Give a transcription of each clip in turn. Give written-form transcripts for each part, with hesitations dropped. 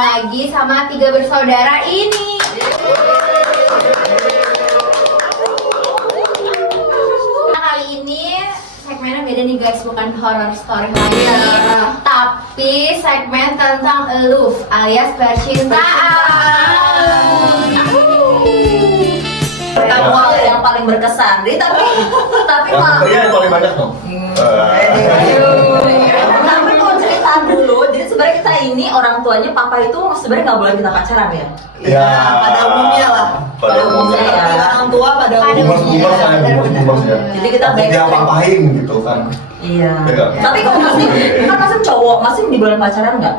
lagi sama tiga bersaudara ini. Nah, kali ini segmennya beda nih guys, bukan horror story lagi, tapi segmen tentang eluf alias percintaan. Pertemuan yang paling berkesan, tapi yang paling banyak dong. Tapi kalau cerita dulu, jadi sebenarnya kita ini orang tuanya papa itu sebenarnya nggak boleh kita pacaran ya. Ya, pada umumnya lah. Pada umumnya ya. Orang tua pada Bungkus ya. Jadi kita dia backstreet. apa-apain gitu kan. Iya. Iya. Tapi kalau masih kan masih cowok, masih dibilang pacaran nggak?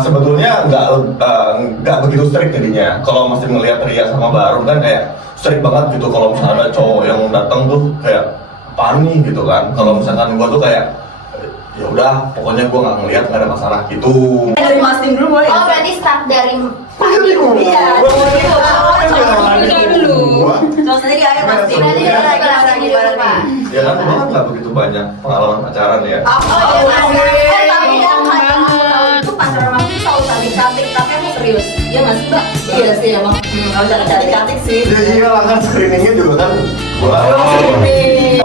Sebetulnya nggak begitu strict jadinya. Kalau masih ngelihat Ria sama Baru kan kayak strict banget gitu. Kalau misalnya ada cowok yang datang tuh kayak panik gitu kan. Kalau misalkan gua tuh kayak ya udah pokoknya gua nggak ngelihat, nggak ada masalah gitu. Dari Mas Tim dulu boleh? Oh, berarti start dari Iya. dulu. Cowok sendiri aja Mas Tim. Berarti kita lagi langsung dulu, Pak. Ya kan gua kan nggak begitu banyak pengalaman pacaran ya. Tapi yang kayak aku tahu itu pacaran Mas Tim tahu cantik-cantik, tapi aku serius. Iya nggak sih Mbak? Iya sih emang. Kalau cantik-cantik sih. Ya iyalah kan screeningnya juga kan gua.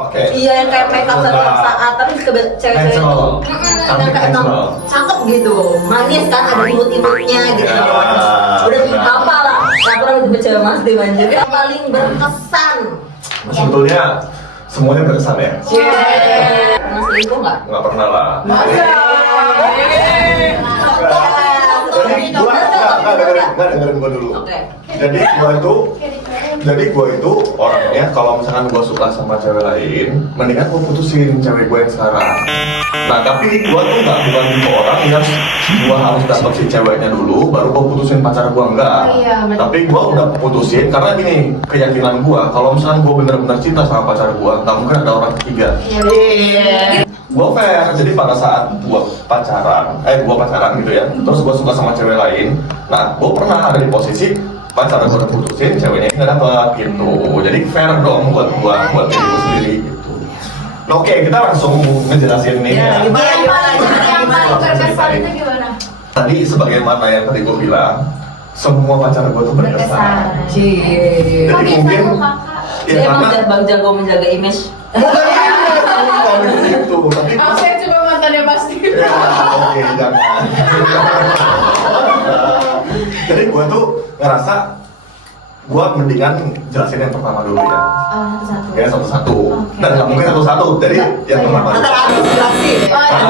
Oke. Iya yang kayak make up setiap saat, tapi cewek-cewek itu Natural. yang kayak emang cakep gitu, manis kan, ada imut-imutnya gitu. Ya, Udah benar. apa lah, aku lagi tipe cewek Mas Tim anjir. Yang paling berkesan. Sebetulnya semuanya berkesan ya. Mas selingkuh nggak? Nggak pernah lah. Nggak dengerin gua dulu. Oke. Jadi gua itu orangnya kalau misalkan gua suka sama cewek lain, mendingan gua putusin cewek gua yang sekarang. Nah tapi gua tuh bukan tipe orang yang gua harus dapet si ceweknya dulu, baru gua putusin pacar gua, enggak. Iya, betul. Tapi gua udah putusin karena gini, keyakinan gua kalau misalkan gua bener-bener cinta sama pacar gua, nggak mungkin ada orang ketiga. Gua fair, jadi pada saat gua pacaran gitu ya, terus gua suka sama cewek lain, nah gua pernah ada di posisi pacar gua udah putusin, ceweknya nggak dapet gitu, jadi fair dong buat diri gua sendiri gitu. Oke, kita langsung ngejelasin nih ya. Yang paling berkesan itu gimana? Tadi sebagaimana yang tadi gua bilang, semua pacar gua tuh berkesan. Cie. Kok Jadi bisa mungkin tuh kakak? ya Dia emang karena bang jago menjaga image. bukan gitu, tapi Saya coba mantannya pasti. ya, oke, jangan. Jadi gue tuh ngerasa gue mendingan jelasin yang pertama dulu ya. Satu-satu. Ya satu-satu. Oke. Dan nggak mungkin satu-satu. Jadi yang pertama. Antara administrasi.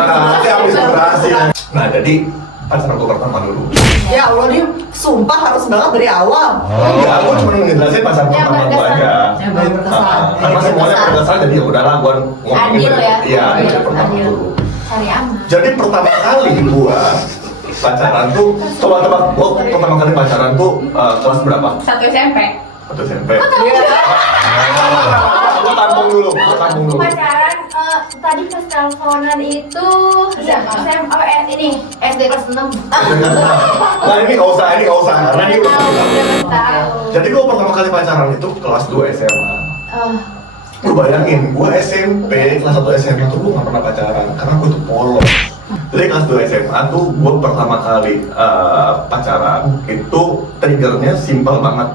Nanti habis berhasil. Nah jadi pacar gue pertama dulu. Ya Allah, dia sumpah harus banget dari awal. Ya aku cuma ngejelasin pacar Yang pertama gue berkesan. aja. Yang paling berkesan. Karena semuanya berkesan jadi ya udahlah gue ngomongin Adil ya? Iya, dari pertama Adil. dulu. Cari aman. Jadi pertama kali gua pacaran tuh, coba tebak, gua pertama kali pacaran tuh kelas berapa? Satu SMP. Atau SMP? Gua tampung dulu. Pacaran tadi pas teleponan itu ya ini SD kelas 6. Nah ini nggak usah, karena ini udah bilang. Jadi gua pertama kali pacaran itu kelas 2 SMA. Lu bayangin, gua SMP, kelas 1 SMA tuh gua nggak pernah pacaran, karena gua tuh polos. Jadi kelas 2 SMA tuh gua pertama kali pacaran, itu triggernya simpel banget.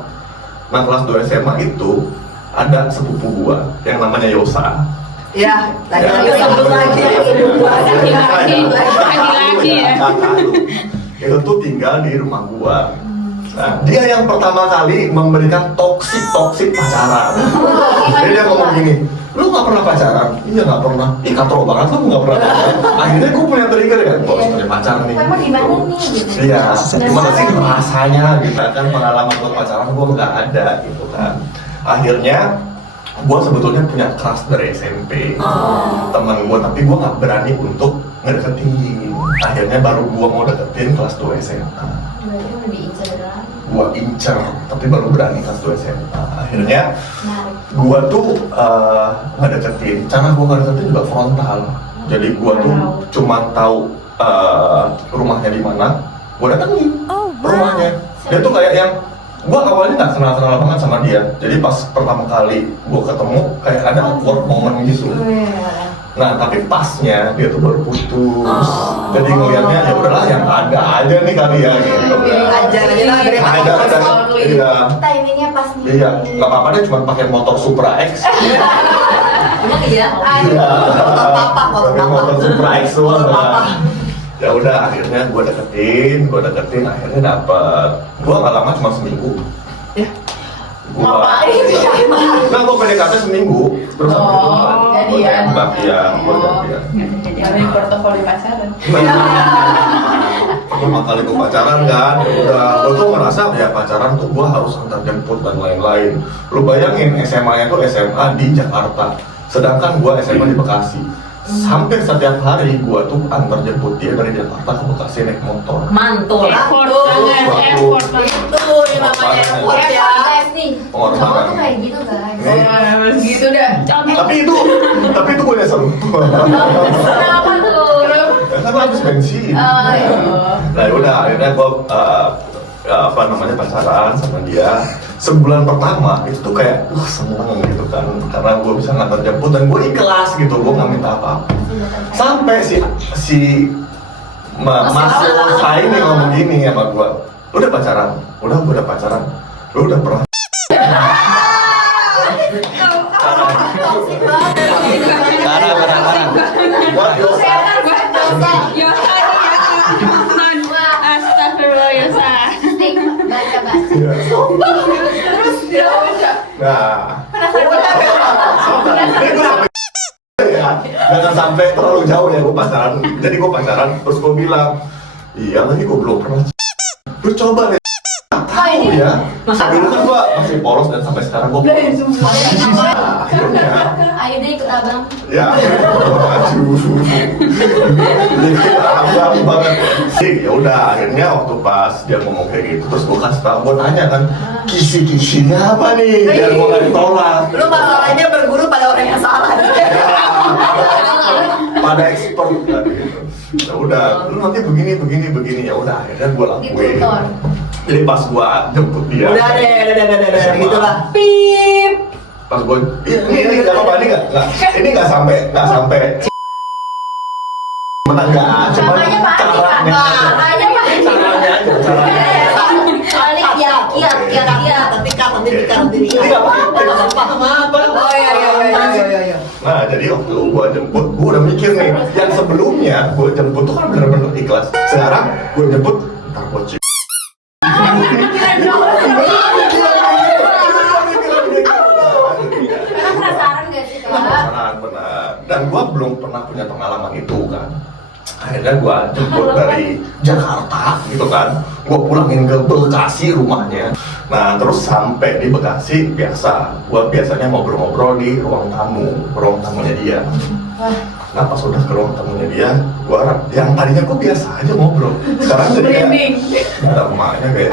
Nah kelas 2 SMA itu ada sepupu gua yang namanya Yosa. Ya, lagi-lagi Ya. sebut lagi. Lagi-lagi ya. Itu tuh tinggal di rumah gua. Nah, dia yang pertama kali memberikan toksik pacaran. Jadi dia ngomong gini, lu nggak pernah pacaran? Iya nggak pernah. Ih katro banget lu nggak pernah pacaran. Akhirnya gua punya trigger kan, gua harus punya pacar nih. Kamu gimana nih? Gitu. Iya, gimana sih rasanya gitu kan, pengalaman buat pacaran gua nggak ada gitu kan. Akhirnya gua sebetulnya punya crush dari SMP, teman gua, tapi gua nggak berani untuk ngedeketin. Akhirnya baru gua mau deketin kelas 2 SMA. Berarti udah diincar lagi. Gua incer, tapi baru berani kelas 2 SMA. Akhirnya Menarik. gua tuh ngedeketin. Cara gua ngedeketin juga frontal. Jadi gua tuh cuma tahu rumahnya di mana, gua datengin rumahnya. Dia tuh kayak yang gua awalnya nggak kenal banget sama dia. Jadi pas pertama kali gua ketemu kayak ada awkward moment gitu. Nah tapi pasnya dia tuh baru putus. Jadi ngeliatnya ya udahlah yang ada aja nih kali ya gitu. Ajar aja lah dari Ada. Iya. Timingnya pas nih. Iya, nggak apa-apa deh cuma pakai motor Supra X. Emang iya? Iya. Papa, Pakai motor Supra X doang. Papa. Nah. Ya udah akhirnya gue deketin akhirnya dapet. Gue nggak lama cuma seminggu. Ngapain sih? Nah gue PDKT seminggu terus sampai bulan. jadian. Iya, gue jadian. Dari portofolio pacaran. Pertama kali gue pacaran kan, ya udah, gue tuh merasa ya pacaran tuh gue harus antar jemput dan lain-lain. Lu bayangin SMA-nya tuh SMA di Jakarta, sedangkan gue SMA di Bekasi. Hampir setiap hari gue tuh antar jemput dia dari Jakarta ke Bekasi naik motor. Mantul. Effort Tuh, banget, waktu- effort banget. Itu yang namanya effort ya. Effort guys nih. Pengorbanan. Cowok tuh kayak gitu guys. Nih. Gitu dah. Tapi itu gue nyesel. Kenapa tuh? Kan habis bensin. Iya. Nah udah akhirnya gue pacaran sama dia. Sebulan pertama itu tuh kayak wah seneng gitu kan, karena gue bisa ngantar jemput dan gue ikhlas gitu, gue nggak minta apa-apa. Sampai si Mas saya ini ngomong gini sama gue, lu udah pacaran, gue udah pacaran, lu udah pernah. What you Astagfirullah Yosa. Baca-baca. Nah, ya, jangan sampai terlalu jauh ya gue pacaran. Jadi gue pacaran, terus gue bilang, iya lagi gue belum pernah. Lu coba deh. Tahu ya. Dulu kan gue masih polos dan sampai sekarang gue polos. Nah, akhirnya, Ayo deh ikut abang. ya, aduh, jadi abang banget. Ya udah, akhirnya waktu pas dia ngomong kayak gitu, terus gue kasih tau, gue tanya kan, kisi-kisinya apa nih, biar gue gak ditolak. Lu masalahnya berguru pada orang yang salah. Pada expert kan gitu. Ya udah, lu nanti begini ya udah akhirnya gue lakuin. Ditutor. Jadi pas gue jemput dia. Udah deh, SMA. gitu lah. Pip. Pas gue ini nggak apa-apa, ini nggak sampai menangga, cuma Namanya Pak Andi, Kak. caranya Namanya Pak Andi. caranya Alik ya, Nanti Ini nggak apa-apa. Oh iya. Nah jadi waktu gue jemput, gue udah mikir nih, yang sebelumnya gue jemput tuh kan bener-bener ikhlas. Sekarang gue jemput, ntar gue cium. Karena penasaran gak sih Kak? Penasaran, benar. Dan gue belum pernah punya pengalaman itu kan. Akhirnya gue jemput dari Jakarta gitu kan. Gue pulangin ke Bekasi rumahnya. Nah terus sampai di Bekasi biasa, gue biasanya ngobrol-ngobrol di ruang tamunya dia. Nah pas udah ke ruang tamunya dia, yang tadinya gue biasa aja ngobrol. Sekarang jadi kayak ada emaknya kayak.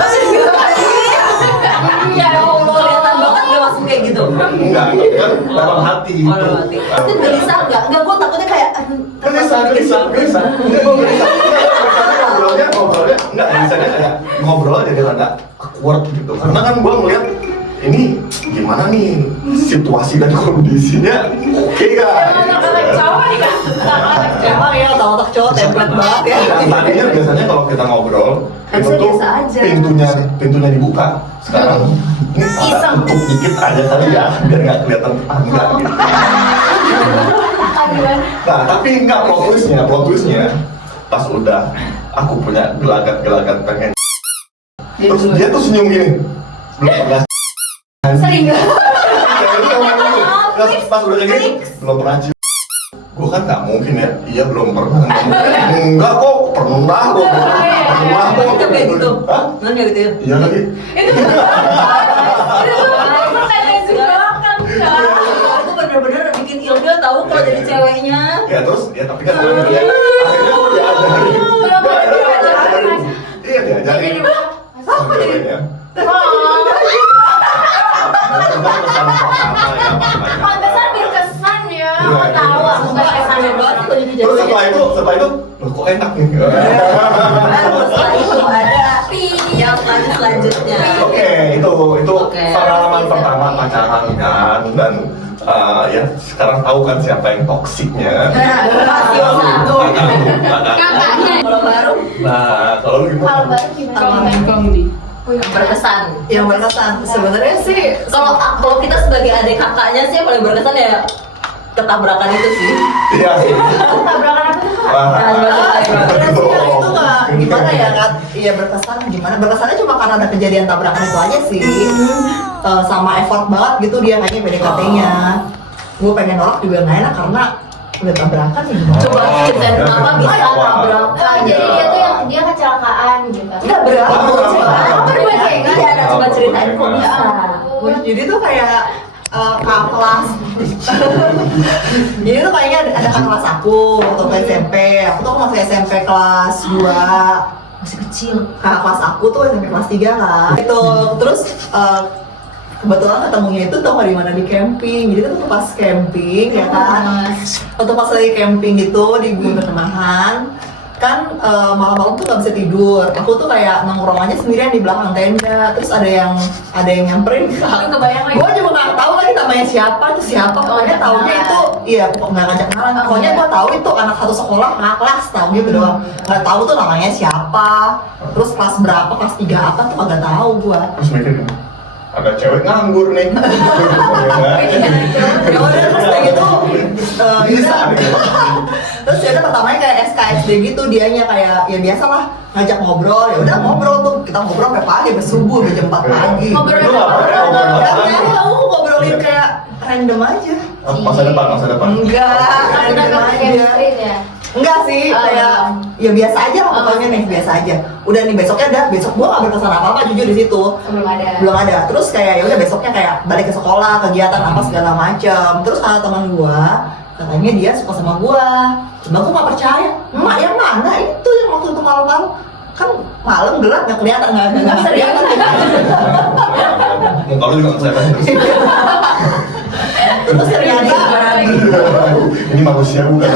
Ya Allah, kelihatan banget gak langsung kayak gitu. Enggak, kan dalam hati. Oh, dalam hati. Itu gelisah nggak? Nggak, gue takutnya kayak Gelisah. Enggak, gue gelisah. Ngobrolnya, enggak, gelisahnya kayak ngobrol jadi rada awkward gitu. Karena kan gue ngeliat, ini gimana nih situasi dan kondisinya oke gak? Cowok nih Kak. emang ya otak cowok template banget ya. Tadinya biasanya kalau kita ngobrol, itu Harusnya tuh biasa aja. pintunya dibuka. Sekarang ini agak tutup dikit aja kali ya, biar nggak kelihatan tetangga gitu. Nah, tapi nggak plot twistnya pas udah aku punya gelagat pengen. Terus dia tuh senyum gini, belum pernah. Sering gak? Pas udah kayak gitu, belum pernah cium. Gue kan nggak mungkin ya, iya belum pernah. Enggak kok, pernah kok. Pernah kok. Itu kayak gitu. Hah? Nggak kayak gitu ya? Iya lagi. Itu pertanyaan juga kan Kak. Itu bener-bener bikin ilfil tahu kalau jadi ceweknya. Ya terus, ya tapi kan akhirnya gue diajarin. Belum pernah diajarin, Mas. Iya diajarin. Jadi Sama ceweknya. pantesan berkesan ya. Aku tahu aku berkesan banget. Terus setelah itu, loh kok enak nih? Itu ada yang selanjutnya. Oke, itu Oke. pengalaman pertama pacaran kan, dan ya sekarang tahu kan siapa yang toksiknya. Kakaknya. Kalau baru Nah, kalau lu Hal gimana? baru gimana? yang berkesan. Yang berkesan sebenarnya sih Kalau kita sebagai adik kakaknya sih yang paling berkesan ya ketabrakan itu sih. Iya. Tabrakan apa tuh? Kak? sebenarnya sih yang itu nggak gimana ya kan? Iya berkesan gimana? Berkesannya cuma karena ada kejadian tabrakan itu aja sih. Sama effort banget gitu dia kayaknya PDKT-nya. Gue pengen nolak juga nggak enak karena udah tabrakan ya. Coba ceritain kenapa bisa tabrakan. Jadi dia tuh yang dia kecelakaan gitu. Enggak berapa berdua cengan. Iya, ada coba ceritain kok bisa. Jadi tuh kayak kakak kelas. Jadi tuh kayaknya ada kakak kelas aku waktu ke SMP. Aku tuh masih SMP kelas 2. Masih kecil. Kakak kelas aku tuh SMP kelas 3 lah. Itu terus kebetulan ketemunya itu tau di mana di camping. Jadi tuh pas camping ya kan. Waktu pas lagi camping gitu di Gunung Kenangan kan malam-malam tuh gak bisa tidur. Aku tuh kayak nongkrong aja sendirian di belakang tenda. Terus ada yang nyamperin. Kebayang lagi. Gue juga nggak tahu lagi namanya siapa itu siapa. Pokoknya taunya itu iya pokoknya nggak ngajak kenalan. Pokoknya gue tahu itu anak satu sekolah kakak kelas tahu gitu doang. Nggak tahu tuh namanya siapa. Terus kelas berapa kelas 3 apa tuh kagak tahu gue. Terus mikir ada cewek nganggur nih. Ya udah terus kayak gitu. Bisa Yaudah. nih. Terus ya udah pertamanya kayak SKSD gitu dianya kayak ya biasa lah ngajak ngobrol. Ya udah ngobrol tuh kita ngobrol sampai pagi sampai subuh sampai jam 4 pagi. Ngobrol Lu nggak pernah ngobrol Ya apa? tahu ngobrolin kayak random aja. Masa depan. Enggak, Karena random kamu aja. chemistry ya. Enggak sih, kayak ya biasa aja lah pokoknya nih, biasa aja. Udah nih besoknya besok gua gak berkesan apa-apa jujur di situ. Belum ada. Terus kayak ya udah besoknya kayak balik ke sekolah, kegiatan apa segala macam. Terus kata teman gua, katanya dia suka sama gua. Coba gua gak percaya. Emak yang mana itu yang waktu itu malam-malam? Kan malam gelap nggak kelihatan nggak Serius? Muka lu juga kelihatan terus. Terus ternyata Ini manusia bukan?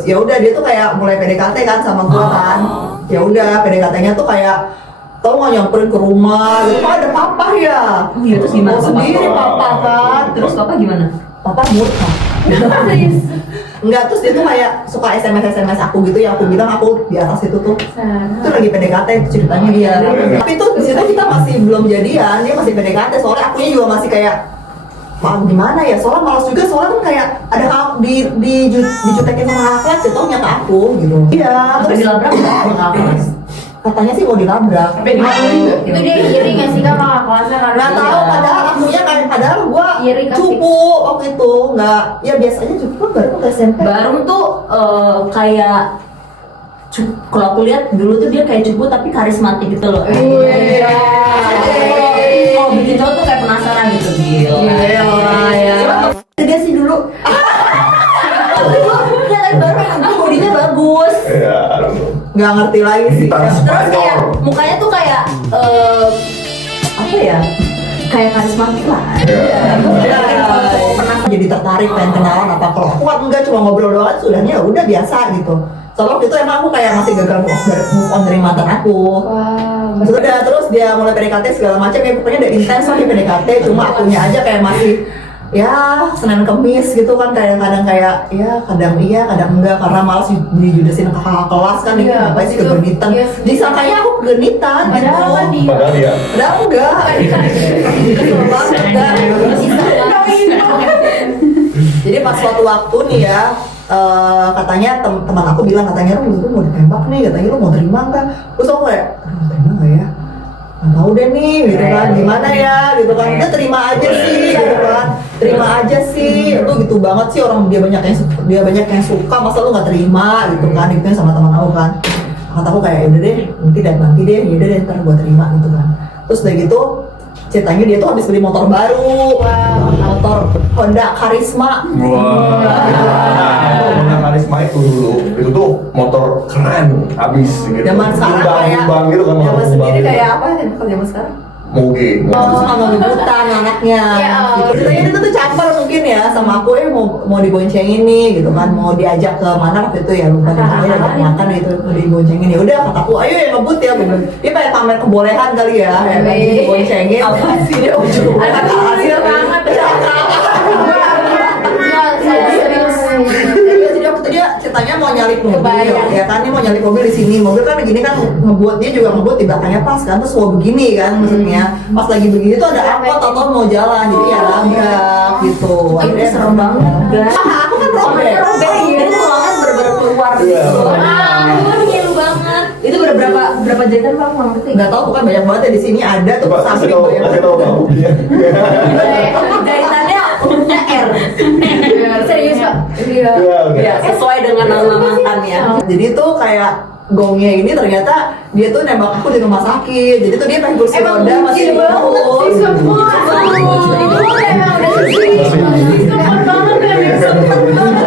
ya udah dia tuh kayak mulai PDKT kan sama gua kan. Ya udah PDKT-nya tuh kayak tau nggak nyamperin ke rumah gitu kan ada papa ya. Oh iya, terus gimana Mau papa? sendiri papa kan. Terus papa gimana? Papa murka. Enggak, terus dia tuh kayak suka SMS aku gitu yang aku bilang aku di atas itu tuh. Itu lagi PDKT itu ceritanya dia. Tapi tuh di situ kita masih belum jadian, dia masih PDKT soalnya akunya juga masih kayak gimana ya, soalnya malas juga soalnya kan kayak ada dijutekin sama kakak kelas jatuhnya ke aku gitu. Iya, Terus terus dilabrak nggak? katanya sih mau dilabrak. Itu dia iri nggak sih kak kakak kelasnya karena Nggak tahu padahal akunya kayak padahal gua Iri kasih. cupu waktu itu nggak ya biasanya cupu kan baru ke SMP. Baru tuh kayak kalau aku lihat dulu tuh dia kayak cupu tapi karismatik gitu loh. Iya. Kalau begitu tuh kayak penasaran gitu gitu. Iya ya. Dia sih dulu. Dia lagi baru aku bodinya bagus. Iya. Nggak ngerti lagi sih. Terus kayak mukanya tuh kayak apa ya? Kayak karismatik lah. Iya. Pernah jadi tertarik pengen kenalan apa kalau aku kan enggak cuma ngobrol doang sudahnya ya udah biasa gitu. Soalnya waktu itu emang aku kayak masih gagal move on dari mantan aku. Wow. Sudah terus dia mulai PDKT segala macam ya pokoknya udah intens lagi PDKT cuma akunya aja kayak masih ya Senin Kemis gitu kan kadang-kadang kayak ya kadang iya kadang enggak karena malas dijudesin ke kakak kelas kan Iya, ngapain sih itu. kegenitan Iya. disangkanya aku kegenitan gitu Padahal kan dia. Padahal ya. padahal enggak kesel banget dah. Jadi pas suatu waktu nih ya katanya teman aku bilang katanya lu mau ditembak nih katanya lu mau terima nggak terus aku kayak aduh terima nggak ya nggak tahu deh nih gitu kan gimana ya gitu kan udah terima aja sih gitu kan terima aja sih lu gitu banget sih orang dia banyak yang suka masa lu nggak terima gitu kan itu sama teman aku kan kata aku kayak udah deh nanti deh yaudah deh ntar gua terima gitu kan terus udah gitu ceritanya dia tuh habis beli motor baru motor Honda Karisma. Wah. Honda Karisma itu dulu, itu tuh motor keren, habis gitu. Zaman sekarang kayak Lubang gitu kan, zaman lubang sendiri gitu. kayak apa ya kalau zaman sekarang? Moge. Terus sama ngebutan anaknya. Ya, Gitu. Ceritanya itu tuh campur mungkin ya sama aku mau diboncengin nih gitu kan mau diajak ke mana waktu itu ya lupa namanya diajak makan gitu mau diboncengin ya udah kataku ayo ya ngebut ya gue bilang dia pengen pamer kebolehan kali ya kan diboncengin apa sih dia ujung Aduh, hasil banget. cakap ceritanya mau nyalip mobil, Kebayang. ya kan? Dia mau nyalip mobil di sini. Mobil kan begini kan ngebuat dia juga ngebuat di belakangnya pas kan, terus mau begini kan maksudnya. Pas lagi begini tuh ada angkot atau mau jalan, jadi ya nabrak gitu. Akhirnya serem banget. Aku kan robek, Itu ruangan bener-bener keluar Iya. gitu. Ampun, ngilu banget. Itu berapa jahitan bang? Bang ngerti? nggak tahu bukan banyak banget ya di sini ada tuh Coba samping kasih tahu tahu dia. Jahitannya hurufnya R. Serius Pak? Iya. Iya, oke. Ya, sesuai dengan nama mantannya. Jadi tuh kayak gongnya ini ternyata dia tuh nembak aku di rumah sakit. Jadi tuh dia pakai kursi roda masih Iya banget sih semua. Emang udah support banget ya.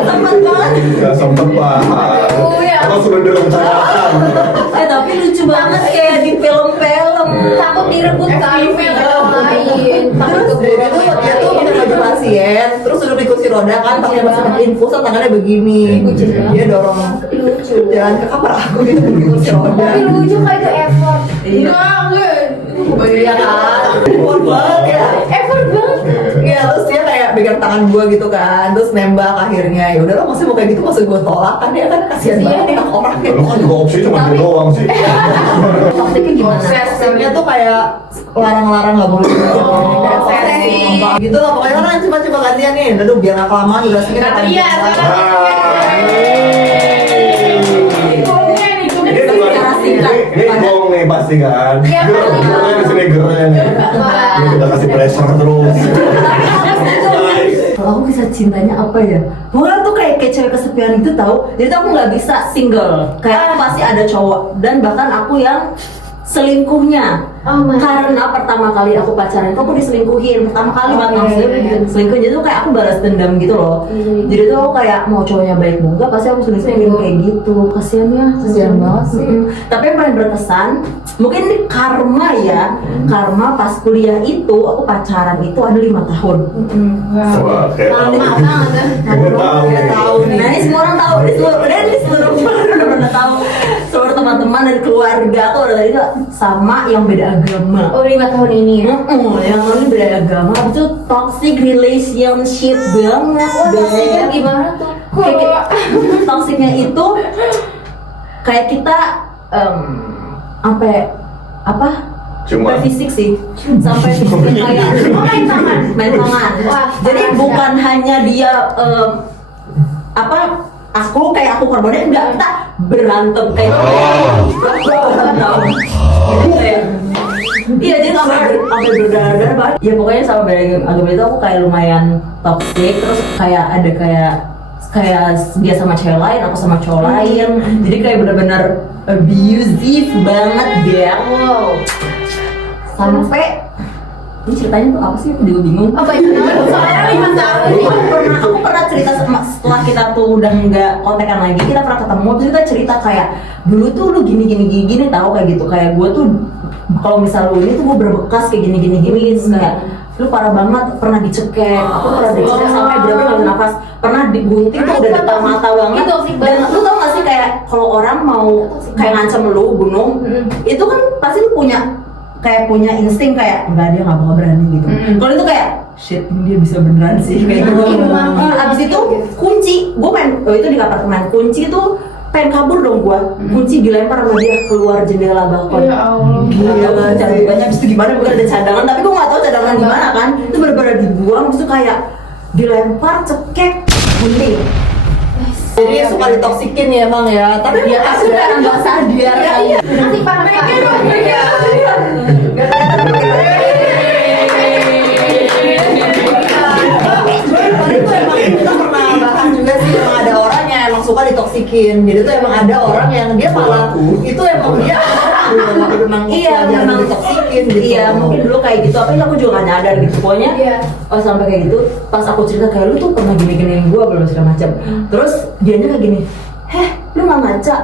sempet banget. Gak sempet Pak. Oh, ya. Apa sudah direncanakan? Tapi lucu banget kayak di film-film. Takut direbut kali film lain. Takut Terus dia tuh pakai baju pasien, terus duduk di kursi roda kan pakai mesin infusan tangannya begini. Dia dorong jalan ke kamar aku gitu di kursi roda. Tapi lucu kayak itu effort. Iya kan? Effort banget ya. Effort banget. Iya, terus dia kayak pegang tangan gua gitu kan, terus nembak akhirnya. Ya udah lo masih mau kayak gitu, masih gua tolak kan dia kan kasihan banget ya orang Lu kan juga opsi cuma dia doang sih. Toksiknya gimana? Obsesifnya tuh kayak larang-larang nggak boleh Obsesi. gitu lah pokoknya kan coba gantian nih, aduh biar nggak kelamaan durasinya. Iya, Ini gong nih pasti kan. Iya, Gernya di sini gernya nih. Ini kita kasih pressure terus. Kalau aku kisah cintanya apa ya? Pokoknya tuh kayak cewek kesepian itu tahu. Jadi tuh aku nggak bisa single. Kayak aku pasti ada cowok dan bahkan aku yang selingkuhnya. Oh my Karena pertama kali aku pacaran, kok aku diselingkuhin pertama kali banget maksudnya diselingkuhin. Jadi tuh kayak aku balas dendam gitu loh. Jadi tuh aku kayak mau cowoknya baik mau enggak pasti aku selingkuhin kayak gitu. Kasian ya, Kasian banget sih. Tapi yang paling berkesan mungkin ini karma ya. Karma pas kuliah itu aku pacaran itu ada 5 tahun. Wah, kayak tahu. Kayak tahu. Dia tahu nih. Nah ini semua orang tahu, ini seluruh udah pernah tahu, seluruh teman-teman dan keluarga aku udah tadi tuh sama yang beda agama. Oh 5 tahun ini ya? Yang lain beda agama, habis itu toxic relationship banget. Toksiknya gimana tuh? Toksiknya itu kayak kita sampai apa? Cuma Sampai fisik sih, sampai fisik kayak main tangan. Wah, Jadi parah, bukan hanya dia apa aku kayak aku korbannya enggak, kita berantem kayak jadi kayak iya dia sampai berdarah-darah banget. Ya pokoknya sama beda agama itu aku kayak lumayan toxic, terus kayak ada kayak dia sama cewek lain, aku sama cowok lain, jadi kayak benar-benar abusive banget dia. Wow. Sampai ini ceritanya tuh apa sih? Aku juga bingung. Apa itu? Soalnya 5 tahun ini. Aku pernah cerita setelah kita tuh udah nggak kontekan lagi, kita pernah ketemu terus kita cerita kayak dulu tuh lu gini tahu kayak gitu, kayak gue tuh kalau misal lu ini tuh gue berbekas kayak gini terus kayak lu parah banget, pernah dicekek, aku pernah dicekek sampai bener-bener nggak nafas, pernah digunting tuh udah depan mata banget. Dan lu tau gak sih kayak kalau orang mau kayak ngancem lu bunuh, itu kan pasti lu punya insting kayak enggak, dia nggak bakal berani gitu. Kalau itu kayak shit ini dia bisa beneran sih kayak gitu. Abis itu kunci, gue main itu di apartemen, kunci tuh pengen kabur dong gua, kunci dilempar sama dia keluar jendela balkon. Ya Allah. Gila, cari banyak abis itu gimana, bukan ada cadangan, tapi gua nggak tahu cadangan di mana kan. Itu bener-bener dibuang, abis itu kayak dilempar, cekek, guling. Jadi suka ditoksikin ya emang ya, tapi Ya aku karena nggak sadar. Iya. Nanti parah kita pernah bahas juga sih, emang ada orang yang emang suka ditoksikin. Jadi tuh emang ada orang yang dia malah itu emang dia memang Memang ditoksikin gitu. Iya, mungkin dulu kayak gitu, apa aku juga gak nyadar gitu. Pokoknya Iya. pas sampai kayak gitu, pas aku cerita kayak lu tuh pernah gini-giniin gua belum segala macam. Terus dianya kayak gini, lu gak ngaca,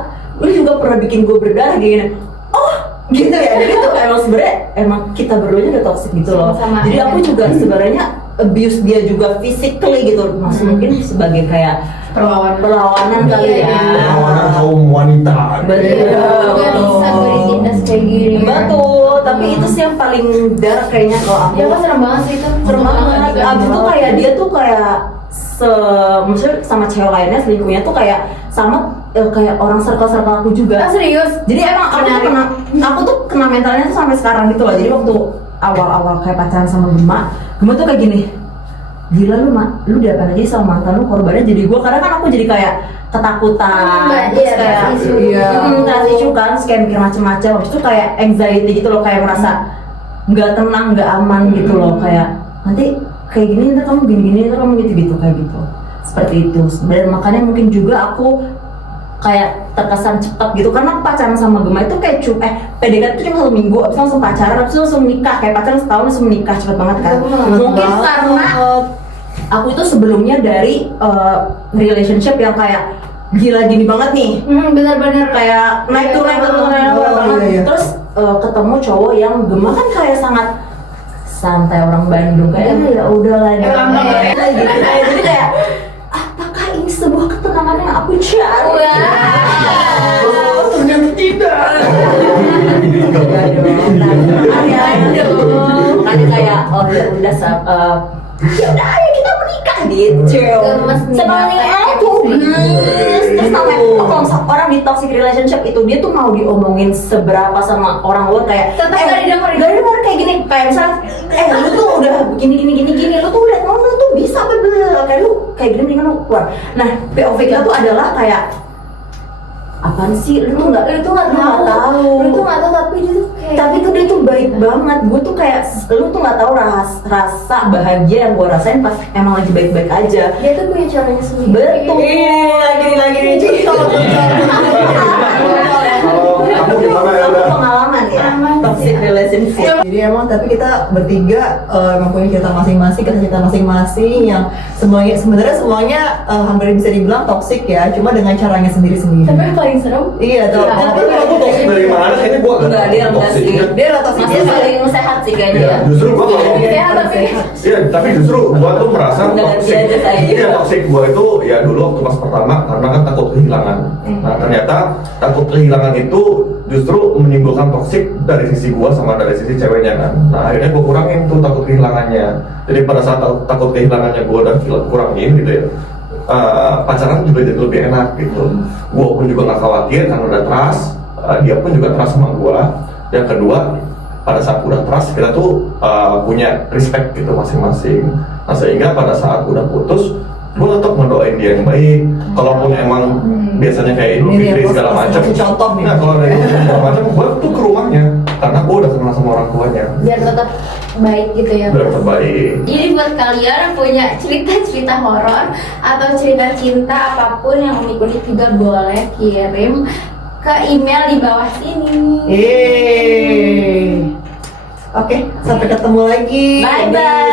lu juga pernah bikin gua berdarah gini. Oh, gitu ya. Jadi tuh emang sebenarnya emang kita berduanya udah toxic gitu loh. Sama-sama. Jadi aku juga sebenarnya abuse dia juga physically gitu, masih mungkin sebagai kayak perlawanan kali ya. Perlawanan kaum wanita. Bener. Gak bisa gue ditindas kayak gini. Betul, tapi itu sih yang paling dark kayaknya kalau aku. Ya kan serem banget sih itu. Serem banget. Abis itu kayak dia tuh kayak maksudnya sama cewek lainnya selingkuhnya tuh kayak sama kayak orang circle aku juga. Serius? Jadi emang aku tuh kena mentalnya tuh sampai sekarang gitu loh. Jadi waktu awal-awal kayak pacaran sama Gema tuh kayak gini. Gila lu diapain aja sama mantan lu, korbannya jadi gue, karena kan aku jadi kayak ketakutan, terus kayak trust issue kan, terus kayak mikir macem-macem, habis itu kayak anxiety gitu loh, kayak merasa nggak tenang, nggak aman gitu loh, kayak nanti kayak gini, ntar kamu gini-gini, ntar kamu gitu-gitu, kayak gitu, seperti itu. Dan makanya mungkin juga aku kayak terkesan cepat gitu, karena pacaran sama Gema itu kayak PDKT itu cuma 1 minggu, abis itu langsung pacaran, abis itu langsung nikah, kayak pacaran setahun langsung nikah, cepet banget kan. Mungkin karena aku itu sebelumnya dari relationship yang kayak gila gini banget nih, Bener-bener kayak naik turun banget. Iya. Terus ketemu cowok yang Gema kan kayak sangat santai, orang Bandung kayak ya udahlah gitu. Jadi kayak apakah ini sebuah ketenangan yang aku cari? Ternyata tidak. Makanya kayak oh ya udah ya udah ayo kita menikah gitu. Gemes nih, Sebenarnya Bapak. aku gemes. Terus namanya kalau orang di toxic relationship itu dia tuh mau diomongin seberapa sama orang luar kayak Tetap gak didengerin. gak didengerin kayak gini, kayak misalnya lu tuh udah gini lu tuh udah lu tuh bisa kayak lu kayak gini mendingan lu keluar. Nah POV kita tuh adalah kayak apaan sih lu tuh nggak tahu tapi dia tuh kayak tapi tuh dia tuh baik banget. Gue tuh kayak lu tuh nggak tahu rasa bahagia yang gue rasain pas emang lagi baik-baik aja. dia tuh punya caranya sendiri. Betul. Lagi cerita. Kalau kamu gimana ya udah? Pengalaman ya toxic relationship. Jadi emang tapi kita bertiga emang punya cerita masing-masing, cerita masing-masing yang sebenarnya semuanya hampir bisa dibilang toksik ya, cuma dengan caranya sendiri-sendiri. Tapi yang paling serem Iya, tuh. Tapi aku toksik dari mana? Kayaknya gua Enggak, dia enggak toksik. sih. Dia lah toksik. Masih paling sehat sih kayaknya. Iya, justru gua kalau sehat tapi iya, tapi justru gua tuh merasa Udah toksik. ganti aja saya. Iya, toksik gua itu ya dulu waktu pas pertama karena kan takut kehilangan. Nah, ternyata takut kehilangan itu justru menimbulkan toksik dari sisi gua sama dari sisi ceweknya kan. Nah, akhirnya gua kurangin tuh takut kehilangannya. Jadi pada saat takut kehilangannya gua udah kurangin gitu ya. Pacaran juga jadi lebih enak gitu. Gua pun juga nggak khawatir karena udah trust. Dia pun juga trust sama gua. Yang kedua, pada saat udah trust kita tuh punya respect gitu masing-masing. Nah sehingga pada saat udah putus, gua tetap ngedoain dia yang baik. Kalaupun emang biasanya kayak Idul Ini Fitri aku segala macam. kasih contoh nih. Nah kalau ada Idul Fitri segala macam, gua tuh ke rumahnya karena gua udah kenal sama orang tuanya. biar tetap baik gitu ya. Udah terbaik. Jadi buat kalian yang punya cerita-cerita horor atau cerita cinta apapun yang unik-unik juga boleh kirim ke email di bawah sini. Oke, sampai ketemu lagi. Bye bye.